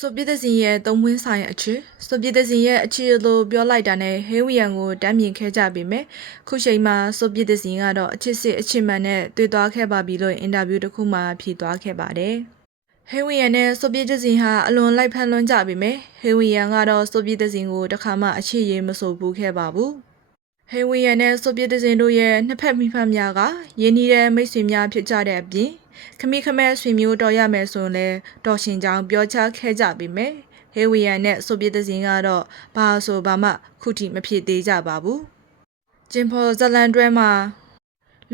ဆိုဗီယက်ဇင်ရဲ့သုံးဝင်းဆိုင်အချစ်ဆိုဗီယက်ဇင်ရဲ့အချစ်လိုပြောလိုက်တာနဲ့ဟေးဝီယန်ကိုတမ်းမြင်ခဲ့ကြပေမဲ့ခုချိန်မှာဆိုဗီယက်ဇင်ကတော့အချစ်စစ်အချစ်မှန်နဲ့တွေ့သွားခဲ့ပါပြီလို့အင်တာဗျူးတစ်ခုမှာဖြေသွားခဲ့ပါတယ်။ဟေးဝီယန်နဲ့ဆိုဗီယက်ဇင်ဟာအလွန်လိုက်ဖက်လွန်းကြပေမဲ့ဟေးဝီယန်ကတော့ဆိုဗီယက်ဇင်ကိုတခါမှအချစ်ရေးမဆိုဘူးခဲ့ပါဘူး။ဟေးဝီယန်နဲ့ဆိုဗီယက်ဇင်တို့ရဲ့နှစ်ဖက်မိဖက်များကရင်းနှီးတဲ့မိတ်ဆွေများဖြစ်ကြတဲ့အပြင်ခမီခမဲဆွေမျိုးတော်ရမယ်ဆိုရင်လည်းတော်ရှင်ကြောင်ပြောချခဲ့ကြပြီမယ်ဟေးဝီယန်နဲ့ဆိုဗီယက်ဇင်ကတော့ဘာဆိုဘာမှခုထိမဖြစ်သေးကြပါဘူးဂျင်ဖော်ဇလန်တွဲမှာ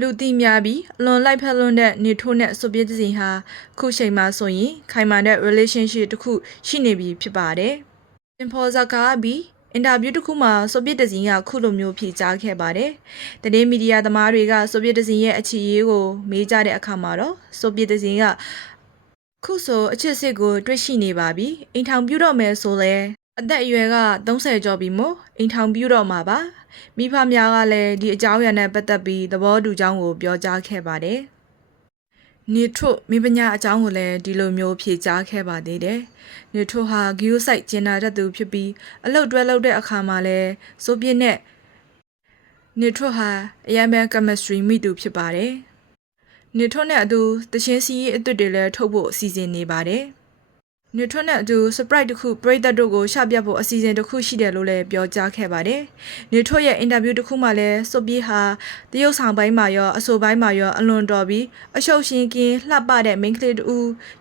လူသိများပြီးအလွန်လိုက်ဖက်လွန်းတဲ့နေထိုးနဲ့ဆိုဗီယက်ဇင်ဟာခုချိန်မှာဆိုရင်ခိုင်မာတဲ့ relationship တစ်ခုရှိနေပြီဖြစ်ပါတယ်ဂျင်ဖော်ဇကားပြီးအင်တာဗျူးတစ်ခုမှာဆိုဗီယက်ဇင်ကခုလိုမျိုးဖြေကြားခဲ့ပါတယ်။တနေ့မီဒီယာသမားတွေကဆိုဗီယက်ဇင်ရဲ့အခြေရေးကိုမေးကြတဲ့အခါမှာတော့ဆိုဗီယက်ဇင်ကခုဆိုအချစ်စစ်ကိုတွေ့ရှိနေပါပြီ။အိမ်ထောင်ပြုတော့မယ်ဆိုလဲအသက်အရွယ်က30ကျော်ပြီမို့အိမ်ထောင်ပြုတော့မှာပါ။မိဖများကလည်းဒီအကြောင်းအရာနဲ့ပတ်သက်ပြီးသဘောတူကြောင်းကိုပြောကြားခဲ့ပါတယ်။နေထို့မိပညာအကြောင်းကိုလည်းဒီလိုမျိုးဖြေကြားခဲ့ပါသေးတယ်။နေထို့ဟာဂီယိုဆိုင်ကျင်နာတတ်သူဖြစ်ပြီးအလုတ်တွဲလုပ်တဲ့အခါမှာလည်းဆိုဗီယက်နဲ့နေထို့ဟာအရန်ဘန် chemistry မိသူဖြစ်ပါတယ်။နေထို့နဲ့အတူတချင်းစီအသွတ်တွေလည်းထုတ်ဖို့အစီအစဉ်နေပါတယ်။နေထို့နဲ့အတူ surprise တစ်ခုပရိသတ်တို့ကိုရှပြဖို့အစီအစဉ်တစ်ခုရှိတယ်လို့လည်းပြောကြားခဲ့ပါတယ်။နေထို့ရဲ့အင်တာဗျူးတစ်ခုမှာလည်းဆိုဗီဟာတရုတ်ဆောင်ပိုင်းမှာရောအဆိုပိုင်းမှာရောအလွန်တော်ပြီးအရှုပ်ရှင်ကင်းလှပတဲ့ main ကလေးတူ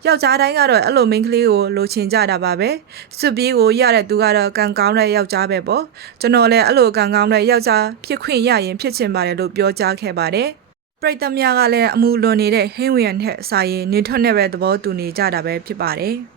ယောက်ျားတိုင်းကတော့အဲ့လို main ကလေးကိုလိုချင်ကြတာပါပဲ။စွပီးကိုရတဲ့သူကတော့ကံကောင်းတဲ့ယောက်ျားပဲပေါ့။ကျွန်တော်လည်းအဲ့လိုကံကောင်းတဲ့ယောက်ျားဖြစ်ခွင့်ရရင်ဖြစ်ချင်ပါတယ်လို့ပြောကြားခဲ့ပါတယ်။ပရိသတ်များကလည်းအမှုလွန်နေတဲ့ဟင်းဝီယန်နဲ့စာရင်နေထွတ်နဲ့ပဲသဘောတူနေကြတာပဲဖြစ်ပါတယ်။